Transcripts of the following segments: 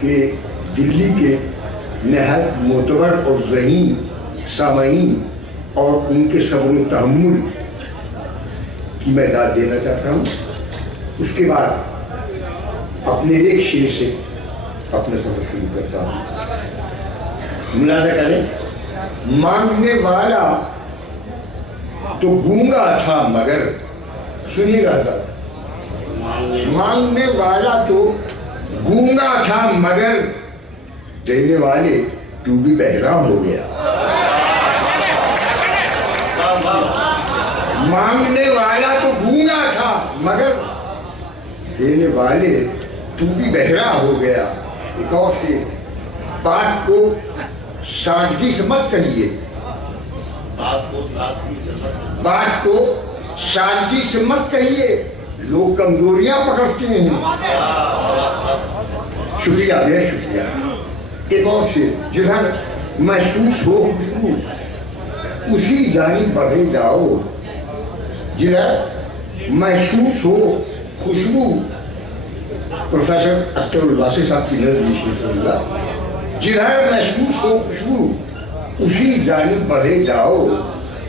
کہ دلی کے نہایت معتبر اور ذہین سامعین اور ان کے صبر و تحمل کی میں داد دینا چاہتا ہوں. اس کے بعد اپنے ایک شعر سے اپنا سفر شروع کرتا ہوں. ملاحظہ کریں، مانگنے والا تو گونگا تھا مگر، سنیے گا تھا، مانگنے والا تو گونگا تھا مگر دینے والے تو بھی بہرا ہو گیا. مانگنے والا تو گونگا تھا مگر دینے والے تو بھی بہرا ہو گیا. ایک اور سے، بات کو سادگی سے مت کہیے، بات کو سادگی سے مت کہیے، لوگ کمزوریاں پکڑتے ہیں. شکریہ، بہت شکریہ. ایک اور سے، جدھر محسوس ہو خوشبو اسی جانب بڑھے جاؤ. جدھر محسوس ہو خوشبو، پروفیسر اختر الباسی صاحب کی نظر، جدھر محسوس ہو خوشبو اسی جانب بڑھے جاؤ.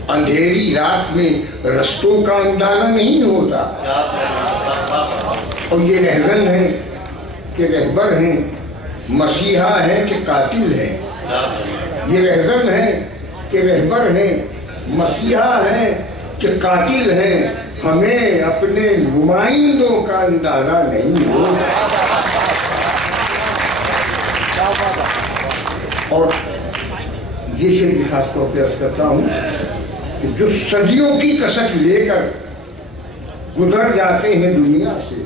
اندھیری رات میں رستوں کا اندازہ نہیں ہوتا. اور یہ رہزن ہے کہ رہبر ہیں، مسیحا ہے کہ قاتل ہیں. یہ رہزن ہے کہ رہبر ہیں، مسیحا ہے کہ قاتل ہیں. ہمیں اپنے نمائندوں کا اندازہ نہیں ہوتا. اور یہ شعر بھی خاص طور پہ عرض کرتا ہوں کہ جو صدیوں کی کسک لے کر گزر جاتے ہیں دنیا سے،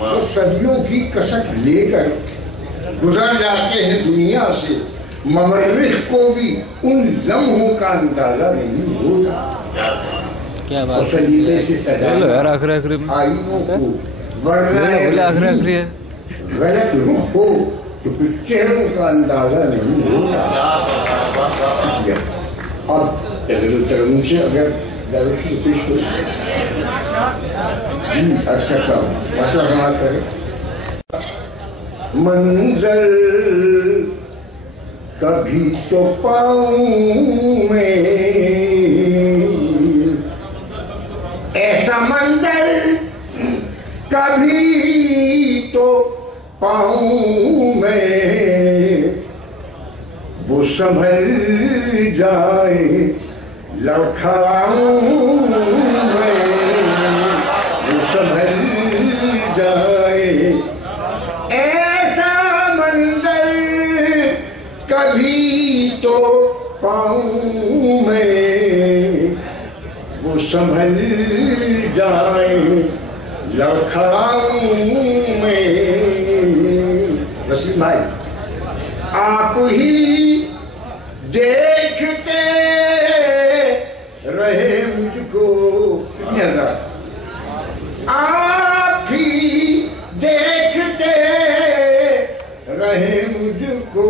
جو صدیوں کی کسک لے کر گزر جاتے ہیں دنیا سے، مورخ کو بھی ان لمحوں کا اندازہ نہیں ہوتا. کیا بات ہے، سلیقے سے سجانا آئینوں کو، ورنہ غلط رخ ہو تو پھر چہروں کا اندازہ نہیں ہوتا. اب ترمیم سے اگر ڈائریکشن پیش کریں، جی عرض کرتا ہوں، مطلب سماعت کریں. منظر کبھی تو پاؤں میں، ایسا منظر کبھی تو پاؤں میں، وہ سنبھل جائے لڑکھڑاؤں میں، وہ سنبھل جائے. ایسا منظر کبھی تو پاؤں میں، وہ سنبھل جائے لڑکھڑاؤں میں. وسیم بھائی، آپ ہی دیکھتے رہے مجھ کو، آپ ہی دیکھتے رہے مجھ کو،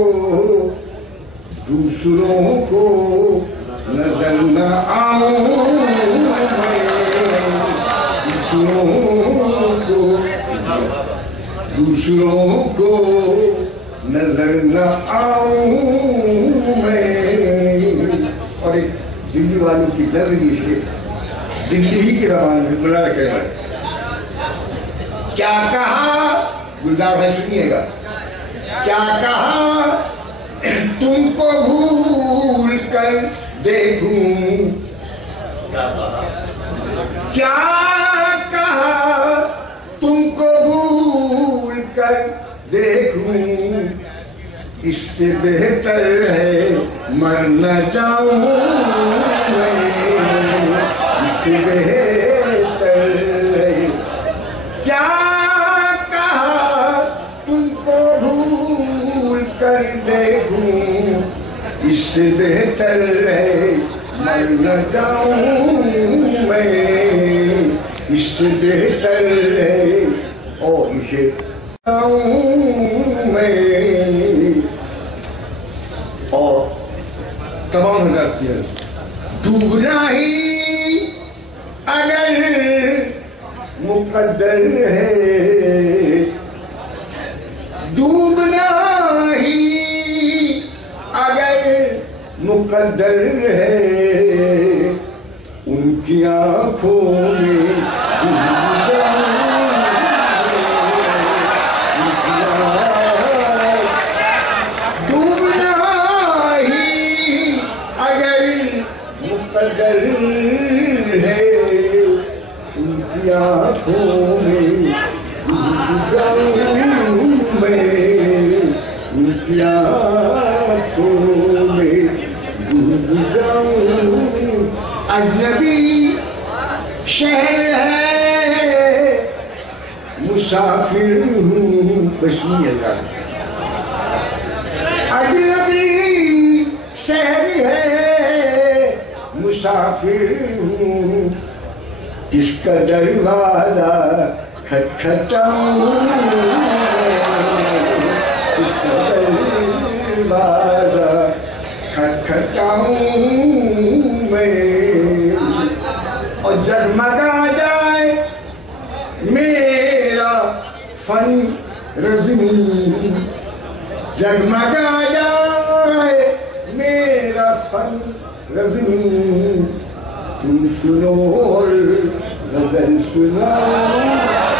دوسروں کو نظر نہ آؤں میں، دوسروں کو نظر نہ آؤں میں. اور ایک دلی والوں کی نظر یہ شعر دلی ہی کی زبان میں بلا رکھے گا. کیا کہا گلدار بھائی، سنیے گا، کیا کہا تم کو بھول کر دیکھوں، کیا کہا تم کو بھول کر دیکھوں، اس سے بہتر ہے مر نہ جاؤں میں، اس سے بہتر ہے. کیا کہا تم کو بھول کر دیکھوں، اس سے بہتر ہے مر نہ جاؤں میں، اس سے بہتر ہے. اور اسے میں اور تمام ہزار ڈوبنا ہی اگر مقدر ہے، ڈوب مقدر ہے ان کی آنکھوں میں ڈوبنا ہی اگر مقدر ہے ان کی آنکھوں میں جاؤں میں ان کی آنکھوں میں ڈوب جاؤں اجنبی شہر ہے مسافر ہوں کشمیر کا اجنبی شہر ہے مسافر ہوں کس کا دروازہ کھٹکھٹاؤں کس کا دروازہ کھٹکھٹاؤں میں اور جگمگا جائے میرا فن رزمی جگمگا جائے میرا فن رزمی تم سنو اور غزل سناؤ